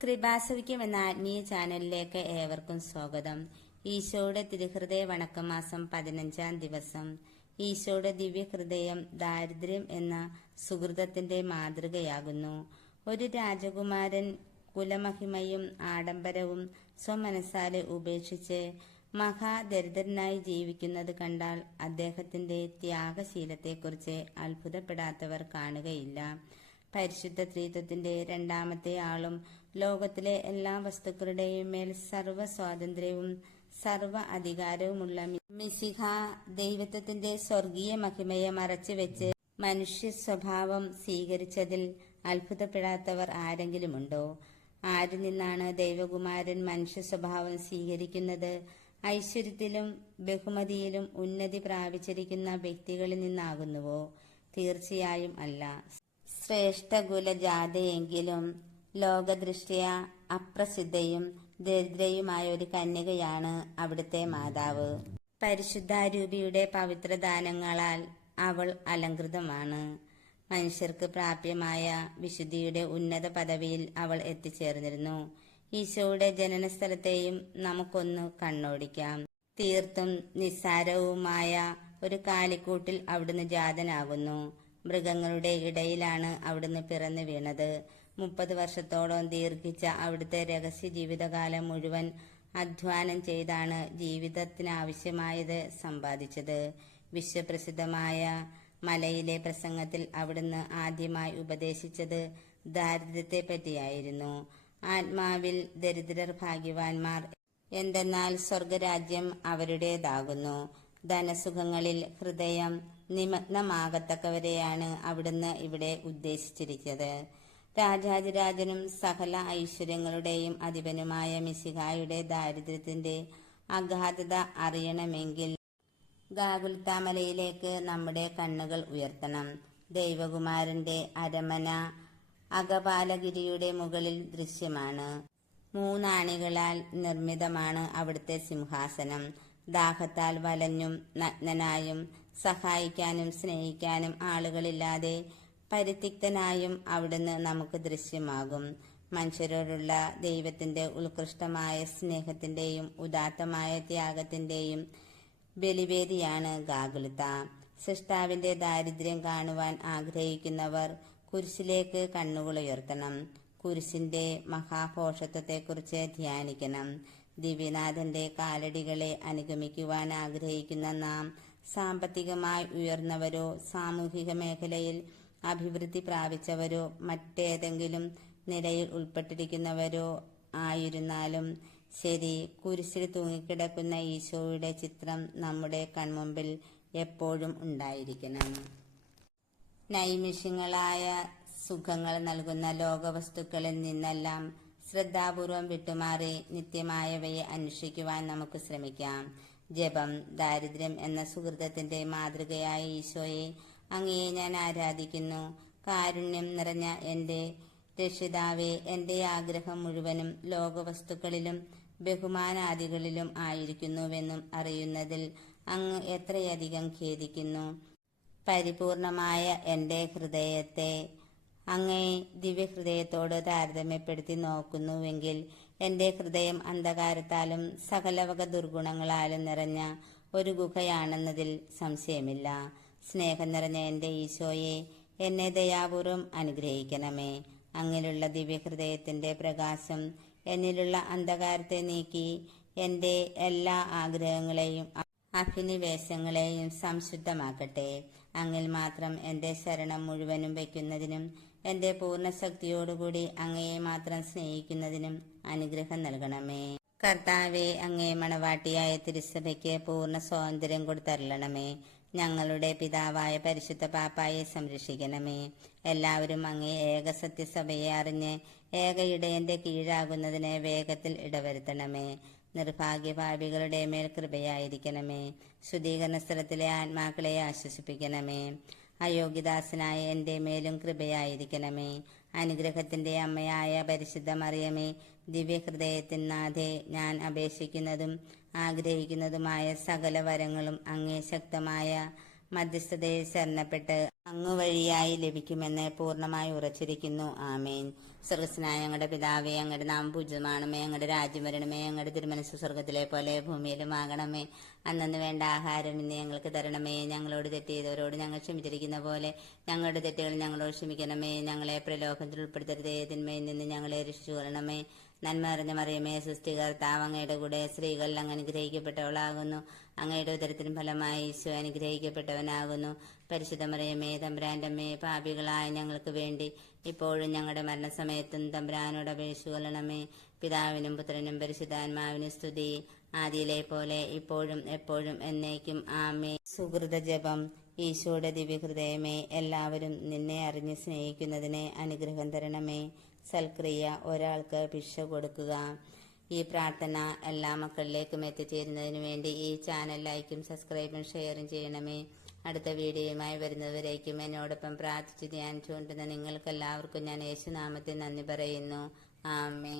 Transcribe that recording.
കൃപാസവിക്കും എന്ന ആത്മീയ ചാനലിലേക്ക് ഏവർക്കും സ്വാഗതം. ഈശോയുടെ തിരുഹൃദയ വണക്കമാസം പതിനഞ്ചാം ദിവസം. ഈശോയുടെ ദിവ്യഹൃദയം ദാരിദ്ര്യം എന്ന സുഹൃതത്തിന്റെ മാതൃകയാകുന്നു. ഒരു രാജകുമാരൻ കുലമഹിമയും ആഡംബരവും സ്വമനസാലെ ഉപേക്ഷിച്ച് മഹാദരിദ്രനായി ജീവിക്കുന്നത് കണ്ടാൽ അദ്ദേഹത്തിന്റെ ത്യാഗശീലത്തെക്കുറിച്ച് അത്ഭുതപ്പെടാത്തവർ കാണുകയില്ല. പരിശുദ്ധ ത്രീത്വത്തിന്റെ രണ്ടാമത്തെ ആളും ലോകത്തിലെ എല്ലാ വസ്തുക്കളുടെയും മേൽ സർവ സ്വാതന്ത്ര്യവും സർവ അധികാരവുമുള്ള മിസിഹ ദൈവത്വത്തിന്റെ സ്വർഗീയ മഹിമയെ മറച്ചുവെച്ച് മനുഷ്യ സ്വഭാവം സ്വീകരിച്ചതിൽ അത്ഭുതപ്പെടാത്തവർ ആരെങ്കിലുമുണ്ടോ? ആരിൽ നിന്നാണ് ദൈവകുമാരൻ മനുഷ്യ സ്വഭാവം സ്വീകരിക്കുന്നത്? ഐശ്വര്യത്തിലും ബഹുമതിയിലും ഉന്നതി പ്രാപിച്ചിരിക്കുന്ന വ്യക്തികളിൽ നിന്നാകുന്നുവോ? തീർച്ചയായും അല്ല. ശ്രേഷ്ഠകുലജാതയെങ്കിലും ലോകദൃഷ്ട്യ അപ്രസിദ്ധയും ദരിദ്രയുമായ ഒരു കന്യകയാണ് അവിടുത്തെ മാതാവ്. പരിശുദ്ധാരൂപിയുടെ പവിത്രദാനങ്ങളാൽ അവൾ അലങ്കൃതമാണ് മനുഷ്യർക്ക് പ്രാപ്യമായ വിശുദ്ധിയുടെ ഉന്നത പദവിയിൽ അവൾ എത്തിച്ചേർന്നിരുന്നു. ഈശോയുടെ ജനനസ്ഥലത്തെയും നമുക്കൊന്ന് കണ്ണോടിക്കാം. തീർത്തും നിസ്സാരവുമായ ഒരു കാലിക്കൂട്ടിൽ അവിടുന്ന് ജാതനാകുന്നു. മൃഗങ്ങളുടെ ഇടയിലാണ് അവിടുന്ന് പിറന്നു വീണത്. മുപ്പത് വർഷത്തോളം ദീർഘിച്ച അവിടുത്തെ രഹസ്യ ജീവിതകാലം മുഴുവൻ അധ്വാനം ചെയ്താണ് ജീവിതത്തിനാവശ്യമായത് സമ്പാദിച്ചത്. വിശ്വപ്രസിദ്ധമായ മലയിലെ പ്രസംഗത്തിൽ അവിടുന്ന് ആദ്യമായി ഉപദേശിച്ചത് ദാരിദ്ര്യത്തെ പറ്റിയായിരുന്നു ആത്മാവിൽ ദരിദ്രർ ഭാഗ്യവാന്മാർ എന്തെന്നാൽ സ്വർഗരാജ്യം അവരുടേതാകുന്നു. ധനസുഖങ്ങളിൽ ഹൃദയം നിമഗ്നമാകത്തക്കവരെയാണ് അവിടുന്ന് ഇവിടെ ഉദ്ദേശിച്ചിരിക്കുന്നത് രാജാതിരാജനും സകല ഐശ്വര്യങ്ങളുടെയും അധിപനുമായ മിശിഹായുടെ ദാരിദ്ര്യത്തിന്റെ അഗാധത അറിയണമെങ്കിൽ ഗാകുൽത്താമലയിലേക്ക് നമ്മുടെ കണ്ണുകൾ ഉയർത്തണം. ദൈവകുമാരന്റെ അരമന അകപാലഗിരിയുടെ മുകളിൽ ദൃശ്യമാണ്. മൂന്നാണികളാൽ നിർമ്മിതമാണ് അവിടുത്തെ സിംഹാസനം. ദാഹത്താൽ വലഞ്ഞും നഗ്നനായും സഹായിക്കാനും സ്നേഹിക്കാനും ആളുകളില്ലാതെ പരിത്യക്തനായും അവിടുന്ന് നമുക്ക് ദൃശ്യമാകും. മനുഷ്യരോടുള്ള ദൈവത്തിന്റെ ഉത്കൃഷ്ടമായ സ്നേഹത്തിന്റെയും ഉദാത്തമായ ത്യാഗത്തിന്റെയും ബലിവേദിയാണ് ഗാഗുലത സൃഷ്ടാവിന്റെ ദാരിദ്ര്യം കാണുവാൻ ആഗ്രഹിക്കുന്നവർ കുരിശിലേക്ക് കണ്ണുകളുയർത്തണം. കുരിശിന്റെ മഹാഘോഷത്വത്തെക്കുറിച്ച് ധ്യാനിക്കണം. ദിവ്യനാഥന്റെ കാലടികളെ അനുഗമിക്കുവാൻ ആഗ്രഹിക്കുന്ന നാം സാമ്പത്തികമായി ഉയർന്നവരോ സാമൂഹിക മേഖലയിൽ അഭിവൃദ്ധി പ്രാപിച്ചവരോ മറ്റേതെങ്കിലും നിലയിൽ ഉൾപ്പെട്ടിരിക്കുന്നവരോ ആയിരുന്നാലും ശരി കുരിശിൽ തൂങ്ങിക്കിടക്കുന്ന ഈശോയുടെ ചിത്രം നമ്മുടെ കൺമുമ്പിൽ എപ്പോഴും ഉണ്ടായിരിക്കണം. നൈമിഷങ്ങളായ സുഖങ്ങൾ നൽകുന്ന ലോകവസ്തുക്കളിൽ നിന്നെല്ലാം ശ്രദ്ധാപൂർവം വിട്ടുമാറി നിത്യമായവയെ അന്വേഷിക്കുവാൻ നമുക്ക് ശ്രമിക്കാം. ജപം ദാരിദ്ര്യം എന്ന സുഹൃതത്തിന്റെ മാതൃകയായ ഈശോയെ അങ്ങയെ ഞാൻ ആരാധിക്കുന്നു. കാരുണ്യം നിറഞ്ഞ എന്റെ രക്ഷിതാവേ എന്റെ ആഗ്രഹം മുഴുവനും ലോകവസ്തുക്കളിലും ബഹുമാനാദികളിലും ആയിരിക്കുന്നുവെന്നും അറിയുന്നതിൽ അങ്ങ് എത്രയധികം ഖേദിക്കുന്നു. പരിപൂർണമായ എന്റെ ഹൃദയത്തെ അങ്ങേ ദിവ്യഹൃദയത്തോട് താരതമ്യപ്പെടുത്തി നോക്കുന്നുവെങ്കിൽ എന്റെ ഹൃദയം അന്ധകാരത്താലും സകലവക ദുർഗുണങ്ങളാലും നിറഞ്ഞ ഒരു ഗുഹയാണെന്നതിൽ സംശയമില്ല. സ്നേഹം നിറഞ്ഞ എന്റെ ഈശോയെ എന്നെ ദയാപൂർവം അനുഗ്രഹിക്കണമേ. അങ്ങിലുള്ള ദിവ്യഹൃദയത്തിന്റെ പ്രകാശം എന്നിലുള്ള അന്ധകാരത്തെ നീക്കി എന്റെ എല്ലാ ആഗ്രഹങ്ങളെയും അഭിനിവേശങ്ങളെയും സംശുദ്ധമാക്കട്ടെ. അങ്ങിൽ മാത്രം എന്റെ ശരണം മുഴുവനും വയ്ക്കുന്നതിനും എന്റെ പൂർണ ശക്തിയോടുകൂടി അങ്ങയെ മാത്രം സ്നേഹിക്കുന്നതിനും അനുഗ്രഹം നൽകണമേ. കർത്താവെ അങ്ങേ മണവാട്ടിയായ തിരുസഭയ്ക്ക് പൂർണ സ്വാതന്ത്ര്യം കൊടുത്തരളണമേ. ഞങ്ങളുടെ പിതാവായ പരിശുദ്ധ പാപ്പായെ സംരക്ഷിക്കണമേ. എല്ലാവരും അങ്ങേ ഏക സത്യസഭയെ അറിഞ്ഞ് ഏക ഇടയന്റെ കീഴാകുന്നതിന് വേഗത്തിൽ ഇടവരുത്തണമേ. നിർഭാഗ്യഭാവികളുടെ മേൽ കൃപയായിരിക്കണമേ. ശുദ്ധീകരണ സ്ഥലത്തിലെ ആത്മാക്കളെ ആശ്വസിപ്പിക്കണമേ. അയോഗ്യദാസനായ എന്റെ മേലും കൃപയായിരിക്കണമേ. അനുഗ്രഹത്തിന്റെ അമ്മയായ പരിശുദ്ധ മറിയമേ ദിവ്യഹൃദയത്തിൻ നാഥേ ഞാൻ അപേക്ഷിക്കുന്നതും ആഗ്രഹിക്കുന്നതുമായ സകല വരങ്ങളും അങ്ങേ ശക്തമായ മധ്യസ്ഥതയിൽ ശരണപ്പെട്ട് അങ്ങുവഴിയായി ലഭിക്കുമെന്ന് പൂർണമായി ഉറച്ചിരിക്കുന്നു. ആമേൻ. സർഗസ്നായ ഞങ്ങളുടെ പിതാവേ അങ്ങയുടെ നാം പൂജ്യമാണമേ. അങ്ങയുടെ രാജ്യം വരണമേ. അങ്ങയുടെ തിരുമനസ് സ്വർഗത്തിലെ പോലെ ഭൂമിയിലും ആകണമേ. അന്നു വേണ്ട ആഹാരം ഇന്ന് ഞങ്ങൾക്ക് തരണമേ. ഞങ്ങളോട് തെറ്റ് ചെയ്തവരോട് ഞങ്ങൾ ക്ഷമിച്ചിരിക്കുന്ന പോലെ ഞങ്ങളുടെ തെറ്റുകൾ ഞങ്ങളോട് ക്ഷമിക്കണമേ. ഞങ്ങളെ പ്രലോഭത്തിൽ ഉൾപ്പെടുത്തരുതേ. തിന്മയിൽ നിന്ന് ഞങ്ങളെ രക്ഷിച്ചു കൊള്ളണമേ നന്മ നിറഞ്ഞ മറിയമേ സൃഷ്ടികർത്താവ് അങ്ങയുടെ കൂടെ സ്ത്രീകൾ അങ്ങ് അനുഗ്രഹിക്കപ്പെട്ടവളാകുന്നു. അങ്ങയുടെ ഉദരത്തിനും ഫലമായി ഈശോ അനുഗ്രഹിക്കപ്പെട്ടവനാകുന്നു. പരിശുദ്ധ മറിയമേ തമ്പ്രാന്റെ അമ്മേ പാപികളായ ഞങ്ങൾക്ക് വേണ്ടി ഇപ്പോഴും ഞങ്ങളുടെ മരണസമയത്തും തമ്പ്രാനോട് അപേക്ഷിക്കൊള്ളണമേ പിതാവിനും പുത്രനും പരിശുദ്ധാത്മാവിനും സ്തുതി. ആദിയിലെ പോലെ ഇപ്പോഴും എപ്പോഴും എന്നേക്കും ആമേ സുഹൃത ജപം ഈശോയുടെ ദിവ്യഹൃദയമേ എല്ലാവരും നിന്നെ അറിഞ്ഞ് സ്നേഹിക്കുന്നതിനെ അനുഗ്രഹം തരണമേ. സൽക്രിയ ഒരാൾക്ക് ഭിക്ഷ കൊടുക്കുക ഈ പ്രാർത്ഥന എല്ലാ മക്കളിലേക്കും എത്തിച്ചേരുന്നതിന് വേണ്ടി ഈ ചാനൽ ലൈക്കും സബ്സ്ക്രൈബും ഷെയറും ചെയ്യണമേ. അടുത്ത വീഡിയോയുമായി വരുന്നവരേക്കും എന്നോടൊപ്പം പ്രാർത്ഥിച്ച് ധ്യാനിച്ചുകൊണ്ടുന്ന നിങ്ങൾക്കെല്ലാവർക്കും ഞാൻ യേശുനാമത്തിൽ നന്ദി പറയുന്നു. ആമേ